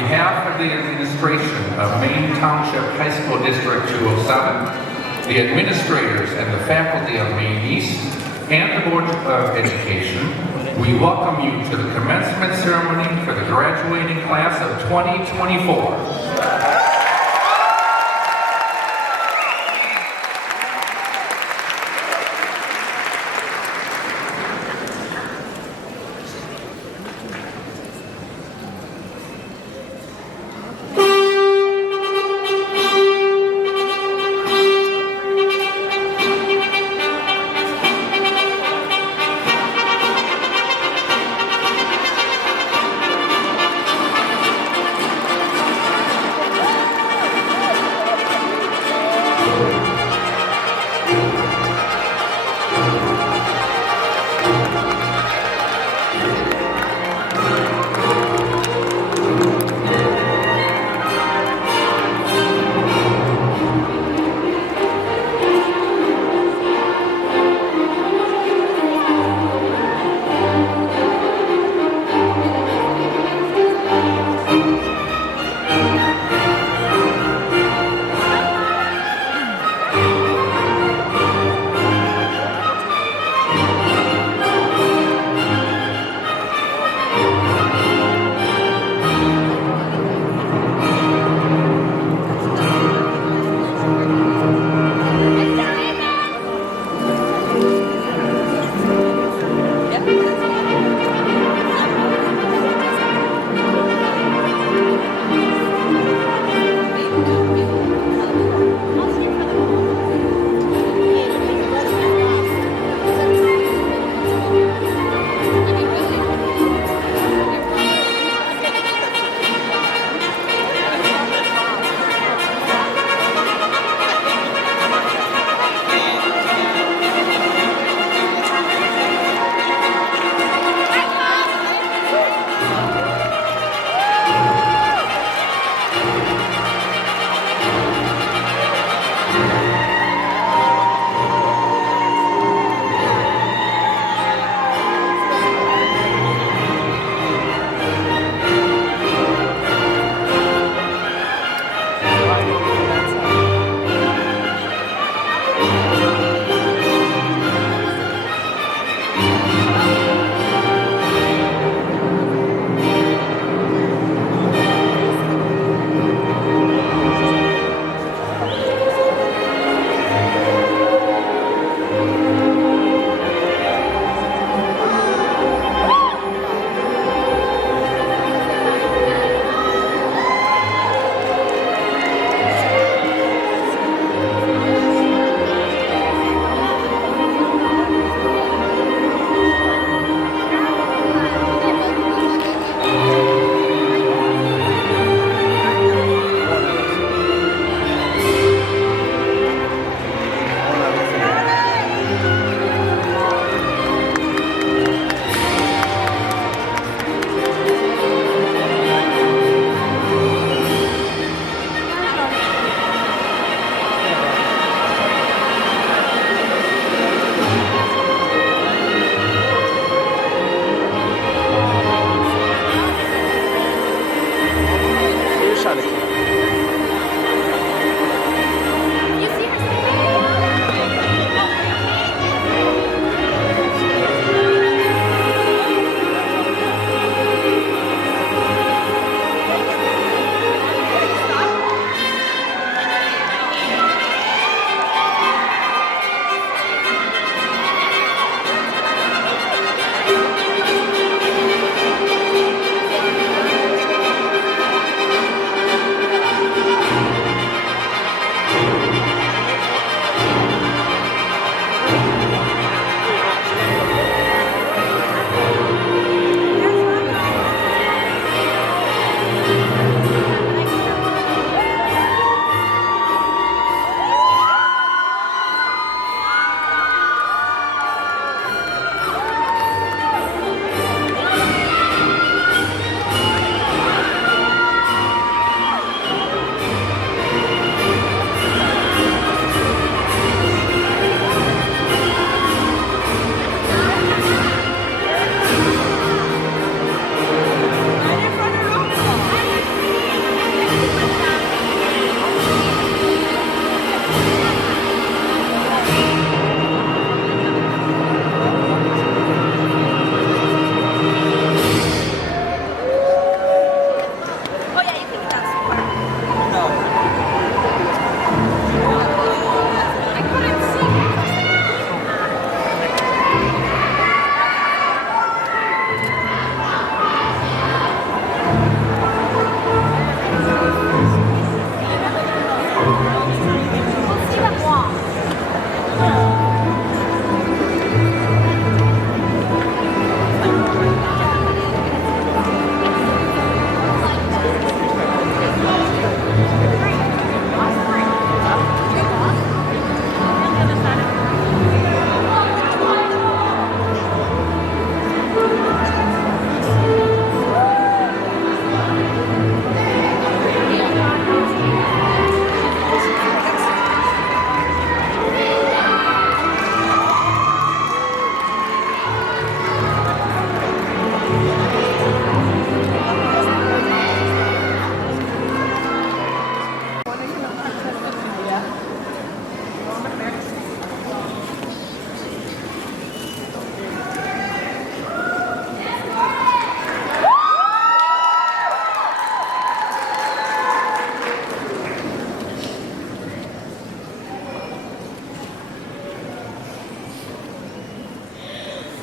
behalf of the administration of Maine Township High School District 207, the administrators and the faculty of Maine East, and the Board of Education, we welcome you to the commencement ceremony for the graduating class of 2024.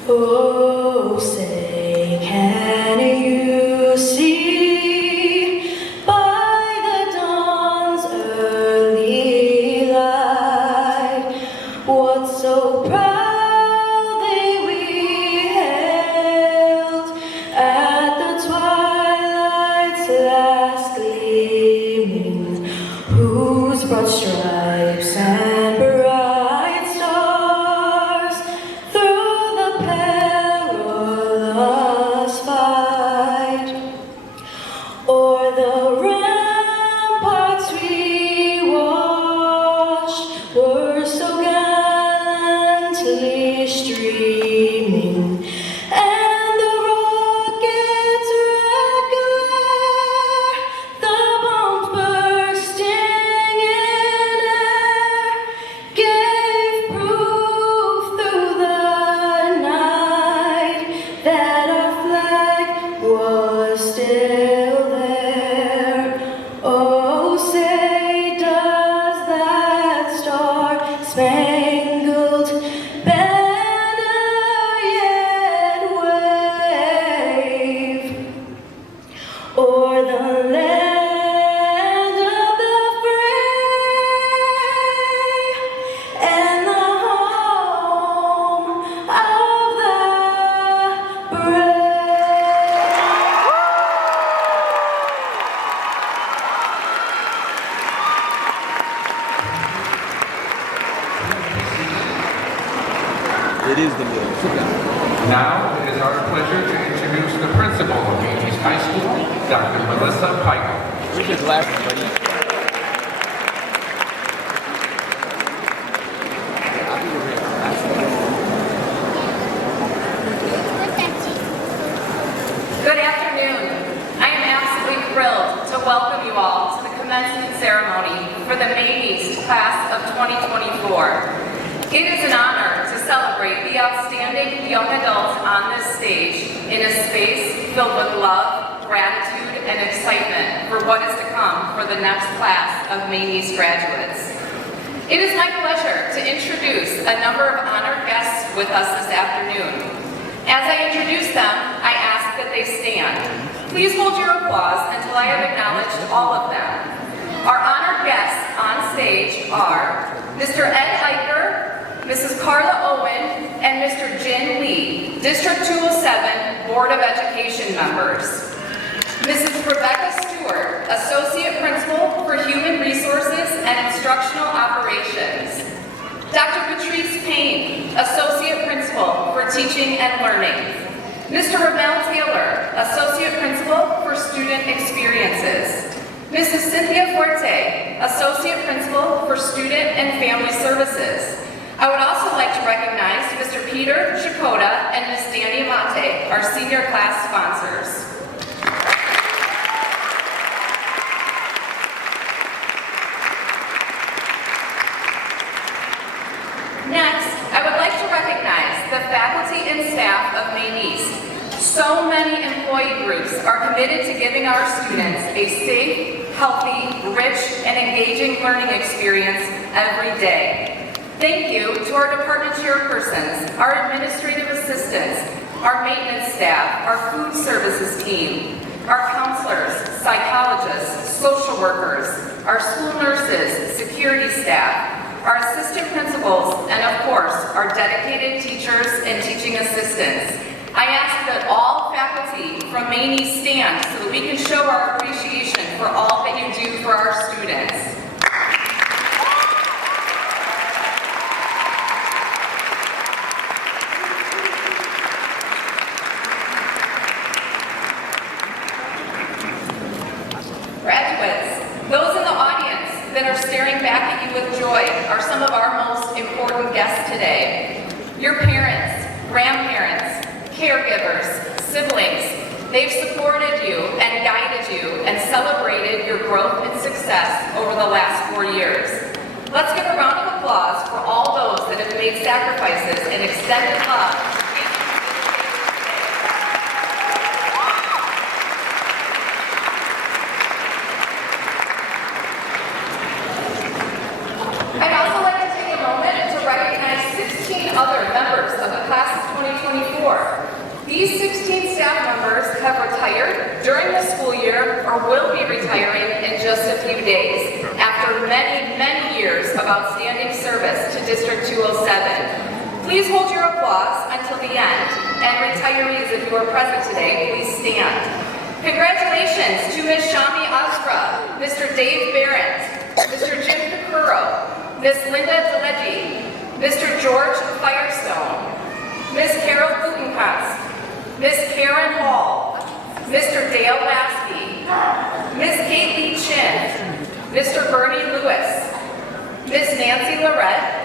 Oh, say, can you see by the dawn's early light what so proudly we hailed at the twilight's last gleaming, whose broad stripes and bright stars through the perilous fight o'er the ramparts we watched were so gallantly streaming, and the rocket's red glare, the bombs bursting in air, gave proof through the night that our flag was still there. Oh, say, does that star-spangled banner yet wave o'er the land of the free and the home of the brave? It is the middle. Sit down. Now it is our pleasure to introduce the principal of Maine East High School, Dr. Melissa Pike. Where's your glasses, buddy? I'll be your Good afternoon. I am absolutely thrilled to welcome you all to the commencement ceremony for the Maine East class of 2024. It is an honor to celebrate the outstanding young adults on this stage in a space filled with love, gratitude, and excitement for what is to come for the next class of Maine East graduates. It is my pleasure to introduce a number of honored guests with us this afternoon. As I introduce them, I ask that they stand. Please hold your applause until I have acknowledged all of them. Our honored guests on stage are Mr. Ed Hiker, Mrs. Carla Owen, and Mr. Jin Lee, District 207 Board of Education members. Mrs. Rebecca Stewart, Associate Principal for Human Resources and Instructional Operations. Dr. Patrice Payne, Associate Principal for Teaching and Learning. Mr. Ramel Taylor, Associate Principal for Student Experiences. Mrs. Cynthia Forte, Associate Principal for Student and Family Services. I would also like to recognize Mr. Peter Shikoda and Ms. Danny Amate, our senior class sponsors. Next, I would like to recognize the faculty and staff of Maine East. So many employee groups are committed to giving our students a safe, healthy, rich, and engaging learning experience every day. Thank you to our department chairpersons, our administrative assistants, our maintenance staff, our food services team, our counselors, psychologists, social workers, our school nurses, security staff, our assistant principals, and of course, our dedicated teachers and teaching assistants. I ask that all faculty from Maine East stand so that we can show our appreciation for all that you do for our students. Graduates, those in the audience that are staring back at you with joy are some of our most important guests today. Your parents, grandparents, caregivers, siblings, they've supported you and guided you and celebrated your growth and success over the last 4 years. Let's give a round of applause for all those that have made sacrifices and extended love. I'd also like to take a moment to recognize 16 other members of the class of 2024 retired during the school year or will be retiring in just a few days after many, many years of outstanding service to District 207. Please hold your applause until the end, and retirees, if you are present today, please stand. Congratulations to Ms. Shami Asra, Mr. Dave Barrett, Mr. Jim Kakuro, Ms. Linda Delegy, Mr. George Firestone, Ms. Carol Gutenkast, Ms. Karen Hall, Mr. Dale Lasky, Ms. Kate Chin, Mr. Bernie Lewis, Ms. Nancy Lorette,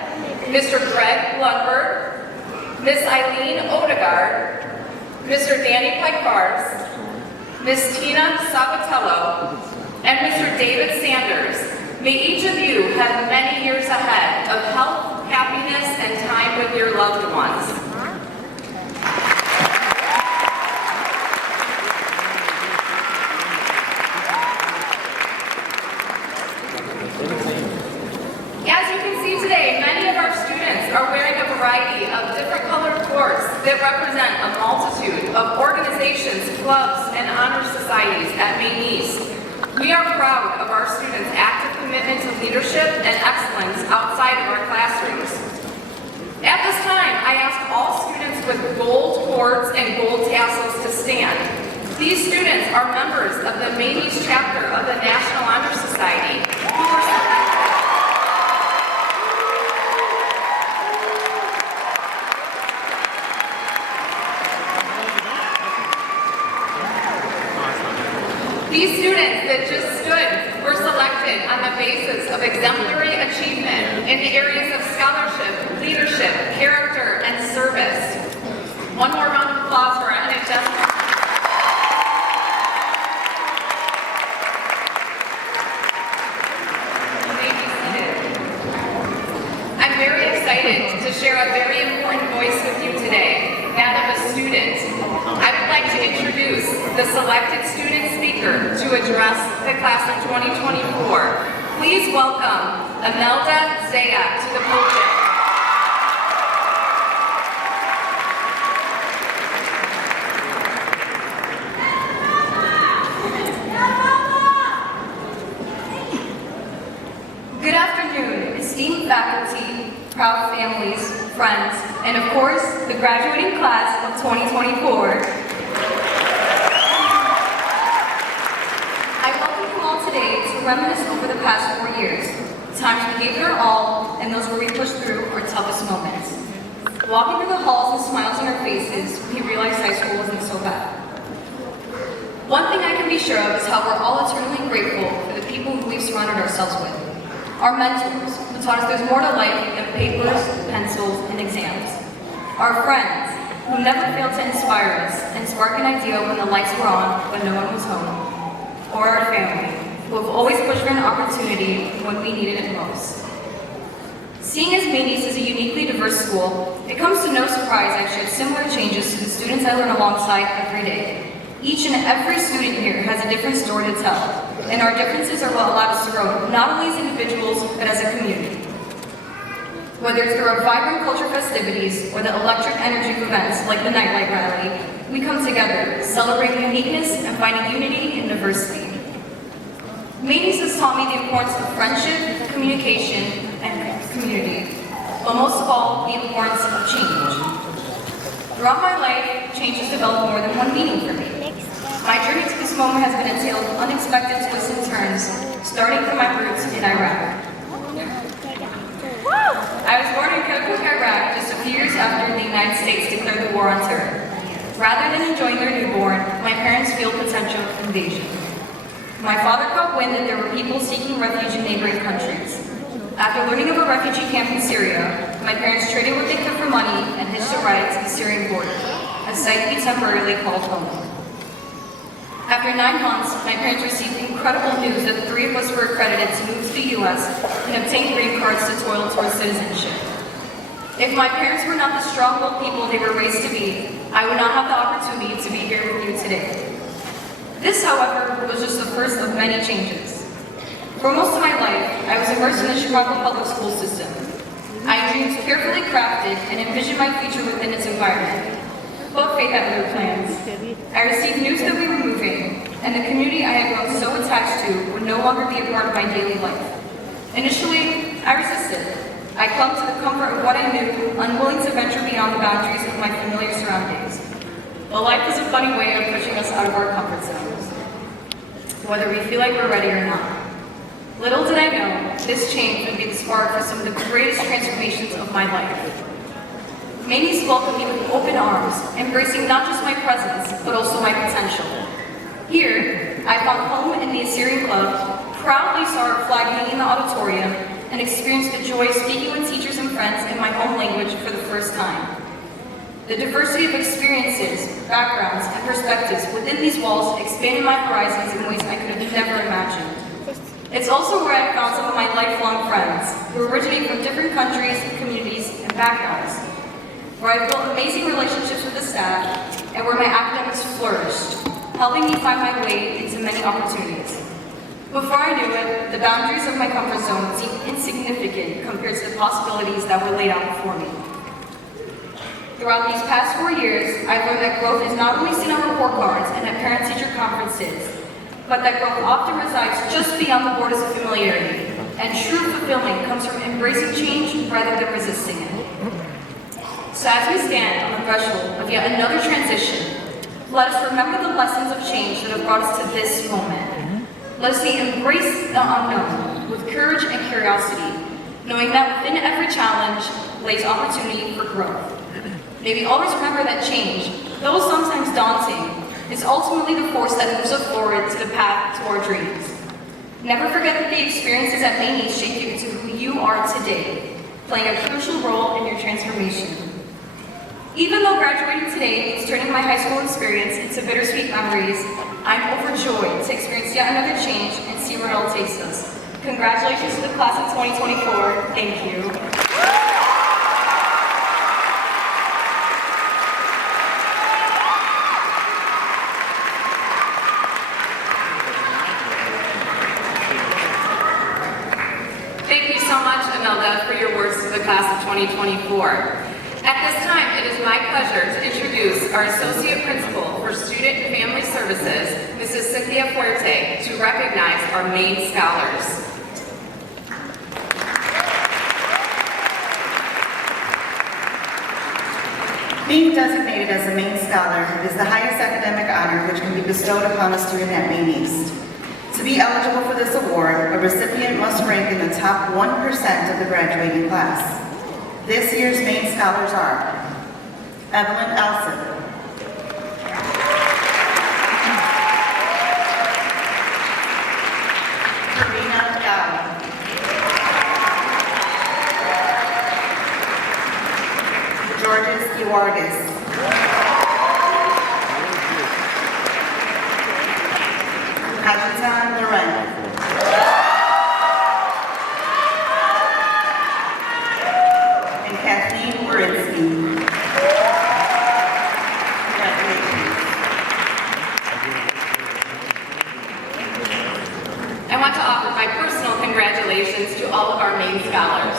Mr. Greg Lundberg, Ms. Eileen Odegaard, Mr. Danny Pikars, Ms. Tina Sabatello, and Mr. David Sanders. May each of you have many years ahead of health, happiness, and time with your loved ones. As you can see today, many of our students are wearing a variety of different colored cords that represent a multitude of organizations, clubs, and honor societies at Maine East. We are proud of our students' active commitment to leadership and excellence outside of our classrooms. At this time, I ask all students with gold cords and gold tassels to stand. These students are members of the Maine East chapter of the National Honor Society who were selected. These students that just stood were selected on the basis of exemplary achievement in the areas of scholarship, leadership, character, and service. One more round of applause for our NHS. You may be seated. I'm very excited to share a very important voice with you today, that of a student. I would like to introduce the selected student speaker to address the class of 2024. Please welcome Imelda Zayak to the podium. Good afternoon, esteemed faculty, proud families, friends, and of course, the graduating class of 2024. To reminisce over the past 4 years, times we gave it our all, and those where we pushed through our toughest moments. Walking through the halls and smiles on our faces, we realized high school wasn't so bad. One thing I can be sure of is how we're all eternally grateful for the people who we've surrounded ourselves with. Our mentors, who taught us there's more to life than papers, pencils, and exams. Our friends, who never failed to inspire us and spark an idea when the lights were on but no one was home. Or our family, who have always pushed for an opportunity when we needed it most. Seeing as Maine East is a uniquely diverse school, it comes to no surprise I've shared similar changes to the students I learn alongside every day. Each and every student here has a different story to tell, and our differences are what allow us to grow, not only as individuals, but as a community. Whether it's through our vibrant culture festivities or the electric energy of events like the Nightlight Rally, we come together, celebrating uniqueness and finding unity in diversity. Maine East has taught me the importance of friendship, communication, and community, but most of all, the importance of change. Throughout my life, change has developed more than one meaning for me. My journey to this moment has been entailed with unexpected twists and turns, starting from my roots in Iraq. I was born in Kirkuk, Iraq, just a few years after the United States declared the war on terror. Rather than enjoying their newborn, my parents feel potential invasion. My father caught wind that there were people seeking refuge in neighboring countries. After learning of a refugee camp in Syria, my parents traded what they could for money and hitched a ride to the Syrian border, a site we temporarily called home. After 9 months, my parents received incredible news that the 3 of us were accredited to move to the U.S. and obtain green cards to toil towards citizenship. If my parents were not the strong-willed people they were raised to be, I would not have the opportunity to be here with you today. This, however, was just the first of many changes. For most of my life, I was immersed in the Chicago public school system. I had dreams carefully crafted and envisioned my future within its environment. but faith had other plans. I received news that we were moving, and the community I had grown so attached to would no longer be a part of my daily life. Initially, I resisted. I clung to the comfort of what I knew, unwilling to venture beyond the boundaries of my familiar surroundings. But life is a funny way of pushing us out of our comfort zones, whether we feel like we're ready or not. Little did I know, this change would be the spark for some of the greatest transformations of my life. Maine welcomed me with open arms, embracing not just my presence, but also my potential. Here, I found home in the Assyrian Club, proudly saw our flag hanging in the auditorium, and experienced the joy of speaking with teachers and friends in my home language for the first time. The diversity of experiences, backgrounds, and perspectives within these walls expanded my horizons in ways I could have never imagined. It's also where I found some of my lifelong friends, who originate from different countries, communities, and backgrounds, where I built amazing relationships with the staff, and where my academics flourished, helping me find my way into many opportunities. Before I knew it, the boundaries of my comfort zone seemed insignificant compared to the possibilities that were laid out before me. Throughout these past 4 years, I've learned that growth is not only seen on report cards and at parent-teacher conferences, but that growth often resides just beyond the borders of familiarity, and true fulfillment comes from embracing change rather than resisting it. So as we stand on the threshold of yet another transition, let us remember the lessons of change that have brought us to this moment. Let us embrace the unknown with courage and curiosity, knowing that within every challenge lays opportunity for growth. May we always remember that change, though sometimes daunting, is ultimately the force that moves us forward to the path to our dreams. Never forget that the experiences at Maine shape you into who you are today, playing a crucial role in your transformation. Even though graduating today means turning my high school experience into bittersweet memories, I'm overjoyed to experience yet another change and see where it all takes us. Congratulations to the class of 2024. Thank you. Thank you so much, Imelda, for your words to the class of 2024. At this time, it is my pleasure to introduce our Associate Principal for Student and Family Services, Mrs. Cynthia Fuerte, to recognize our Maine Scholars. Being designated as a Maine Scholar is the highest academic honor which can be bestowed upon a student at Maine East. To be eligible for this award, a recipient must rank in the top 1% of the graduating class. This year's Maine Scholars are Evelyn Elson, Karina Gao, Georges Uargis, Hajitan Loren, and Kathleen Warinsky. Congratulations. I want to offer my personal congratulations to all of our Maine Scholars.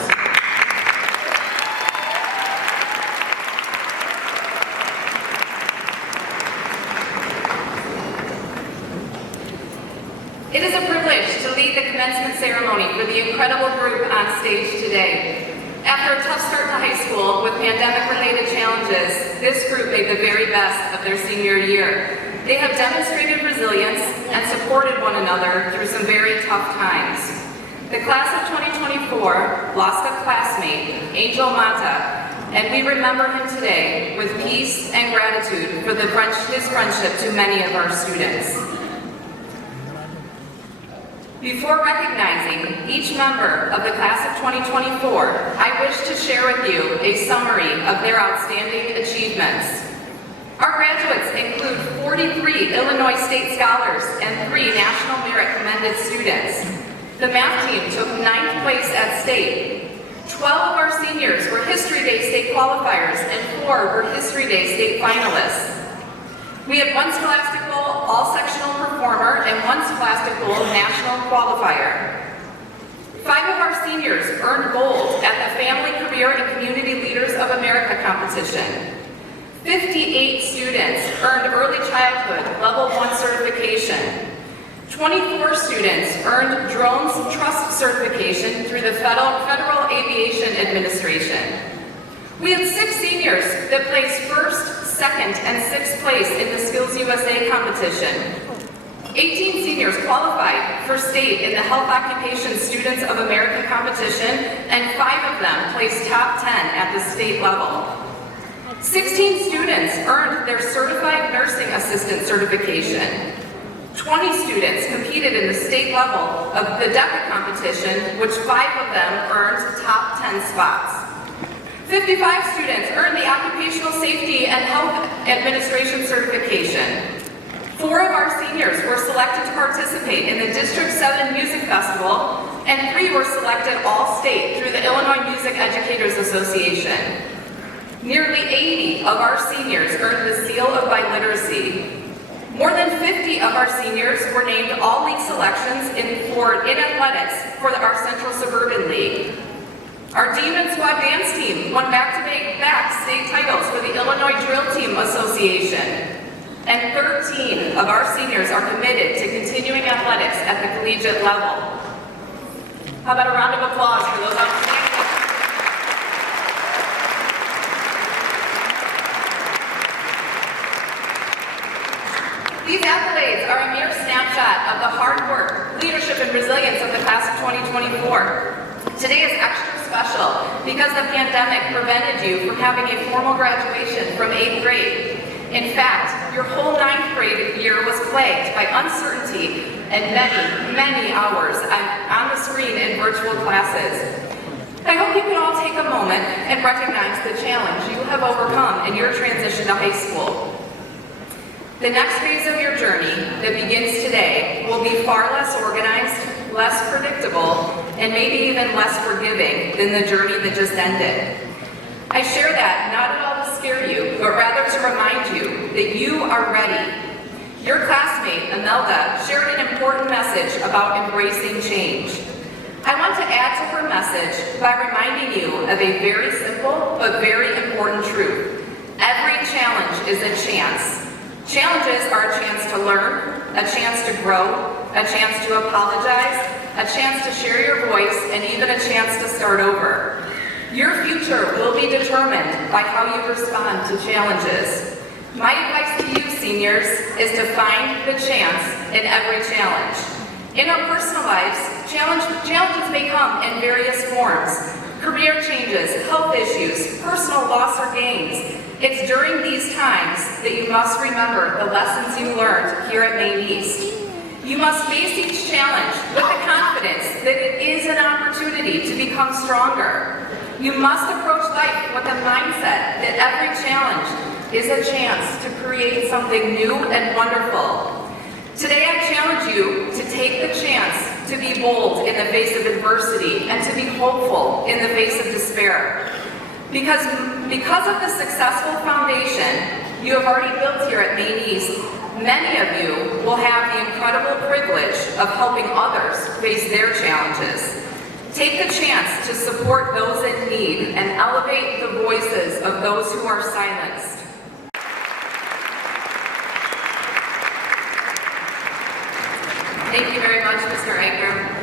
It is a privilege to lead the commencement ceremony for the incredible group on stage today. After a tough start to high school with pandemic-related challenges, this group made the very best of their senior year. They have demonstrated resilience and supported one another through some very tough times. The class of 2024 lost a classmate, Angel Mata, and we remember him today with peace and gratitude for his friendship to many of our students. Before recognizing each member of the class of 2024, I wish to share with you a summary of their outstanding achievements. Our graduates include 43 Illinois State Scholars and 3 National Merit Commended students. The math team took 9th place at state. 12 of our seniors were History Day state qualifiers and 4 were History Day state finalists. We had 1 scholastical all-sectional performer and 1 scholastical national qualifier. 5 of our seniors earned gold at the Family, Career, and Community Leaders of America competition. 58 students earned early childhood level 1 certification. 24 students earned drones trust certification through the Federal Aviation Administration. We had 6 seniors that placed first, second, and 6th place in the Skills USA competition. 18 seniors qualified for state in the Health Occupation Students of America competition, and 5 of them placed top 10 at the state level. 16 students earned their Certified Nursing Assistant certification. 20 students competed in the state level of the DECA competition, which 5 of them earned top 10 spots. 55 students earned the Occupational Safety and Health Administration certification. 4 of our seniors were selected to participate in the District 7 Music Festival, and 3 were selected all-state through the Illinois Music Educators Association. Nearly 80 of our seniors earned the Seal of Biliteracy. More than 50 of our seniors were named all-league selections in athletics for our Central Suburban League. Our Demon Squad dance team won back-to-back state titles for the Illinois Drill Team Association. And 13 of our seniors are committed to continuing athletics at the collegiate level. How about a round of applause for those outstanding? These accolades are a mere snapshot of the hard work, leadership, and resilience of the class of 2024. Today is extra special because the pandemic prevented you from having a formal graduation from 8th grade. In fact, your whole 9th grade year was plagued by uncertainty and many hours on the screen in virtual classes. I hope you can all take a moment and recognize the challenge you have overcome in your transition to high school. The next phase of your journey that begins today will be far less organized, less predictable, and maybe even less forgiving than the journey that just ended. I share that not at all to scare you, but rather to remind you that you are ready. Your classmate, Imelda, shared an important message about embracing change. I want to add to her message by reminding you of a very simple but very important truth. Every challenge is a chance. Challenges are a chance to learn, a chance to grow, a chance to apologize, a chance to share your voice, and even a chance to start over. Your future will be determined by how you respond to challenges. My advice to you, seniors, is to find the chance in every challenge. In our personal lives, challenges may come in various forms. Career changes, health issues, personal loss or gains. It's during these times that you must remember the lessons you learned here at Maine East. You must face each challenge with the confidence that it is an opportunity to become stronger. You must approach life with a mindset that every challenge is a chance to create something new and wonderful. Today I challenge you to take the chance to be bold in the face of adversity and to be hopeful in the face of despair. Because of the successful foundation you have already built here at Maine East, many of you will have the incredible privilege of helping others face their challenges. Take the chance to support those in need and elevate the voices of those who are silenced. Thank you very much, Mr. Eichner.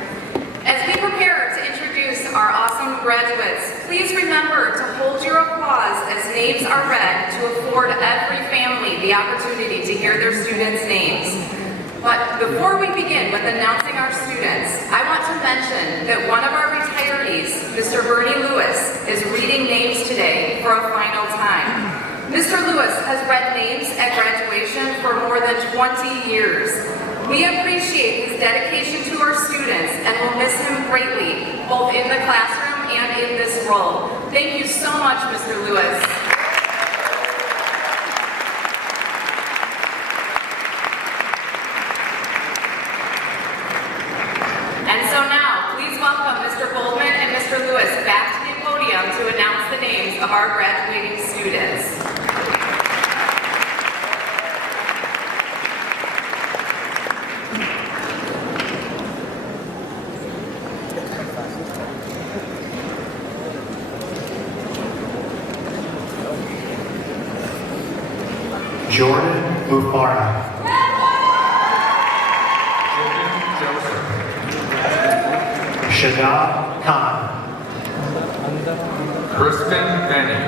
As we prepare to introduce our awesome graduates, please remember to hold your applause as names are read to afford every family the opportunity to hear their students' names. But before we begin with announcing our students, I want to mention that one of our retirees, Mr. Bernie Lewis, is reading names today for a final time. Mr. Lewis has read names at graduation for more than 20 years. We appreciate his dedication to our students and will miss him greatly, both in the classroom and in this role. Thank you so much, Mr. Lewis. And so now, please welcome Mr. Goldman and Mr. Lewis back to the podium to announce the names of our graduating students. Jordan Mufara. Jordan Joseph. Shadab Khan. Kristen Benny.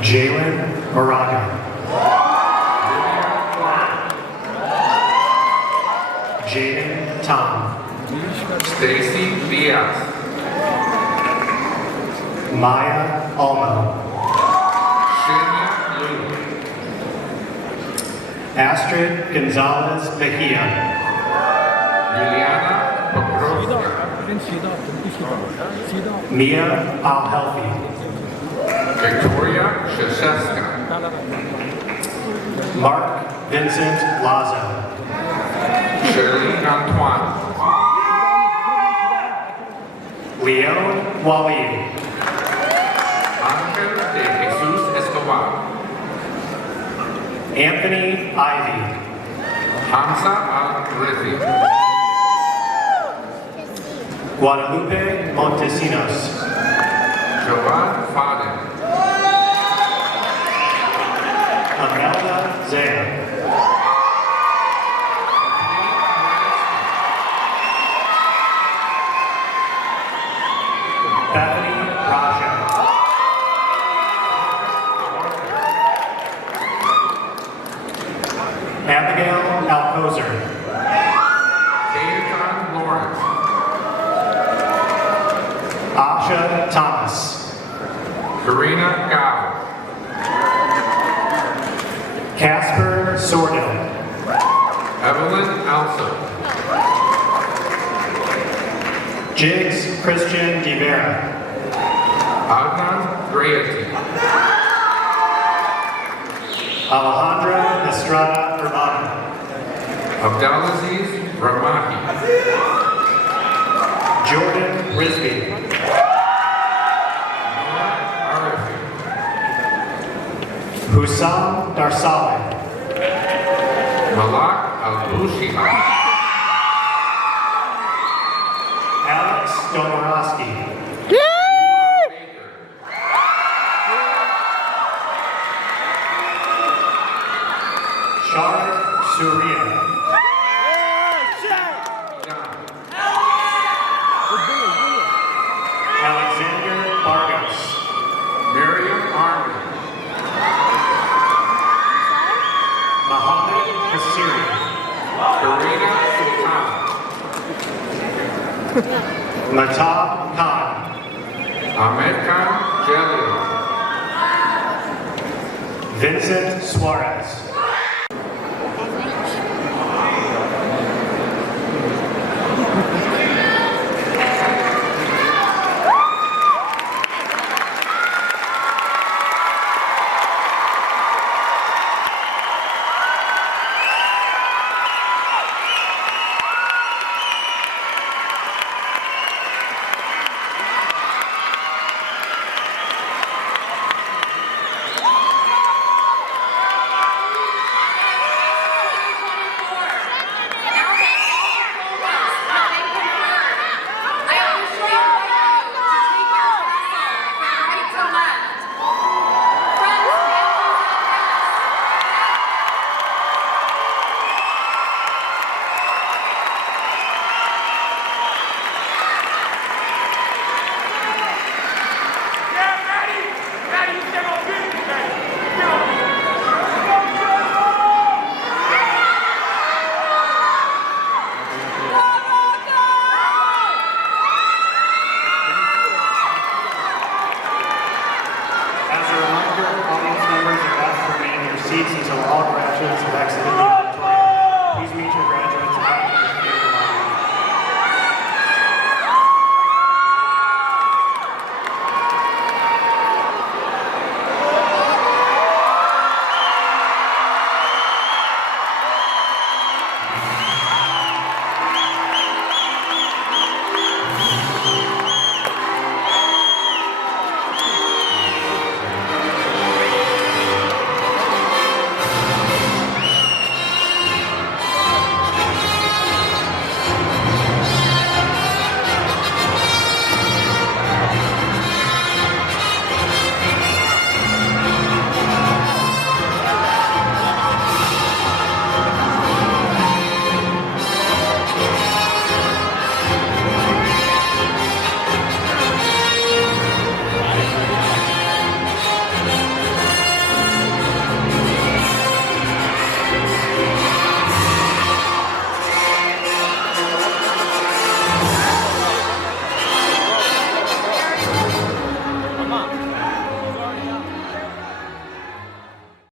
Jalen Moraga. Vivian Clark. Jaden Tom. Stacy Diaz. Maya Almo. Shania Liu. Astrid Gonzalez Mejia. Juliana Pokrovska. Mia Alhelfi. Victoria Shashevska. Mark Vincent Lazo. Shirley Antoine. Leo Waliu. Angel de Jesus Escobar. Anthony Ivy. Hamza Al-Rizi. Guadalupe Montesinos. Jovan Faden. Amelda Zaya. Bethany Raja. Abigail Alcozer. Kajan Lawrence. Asha Thomas. Karina Gao. Casper Sordill. Evelyn Alsa. Jigs Christian De Vera. Adnan Grayati. Alejandra Estrada Urbana. Abdelaziz Ramahi. Jordan Risby. Noah Arifi. Hussam Darsaleh. Malak Al-Bushima. Alex Domorowski. Charlotte Surya. Alexander Vargas. Miriam Armin. Mohammed Kassiri. Karina Sultan. Matab Khan. Ahmed Khan Jalil. Vincent Suarez. As a reminder, audience members are asked to remain in their seats until all graduates have exited the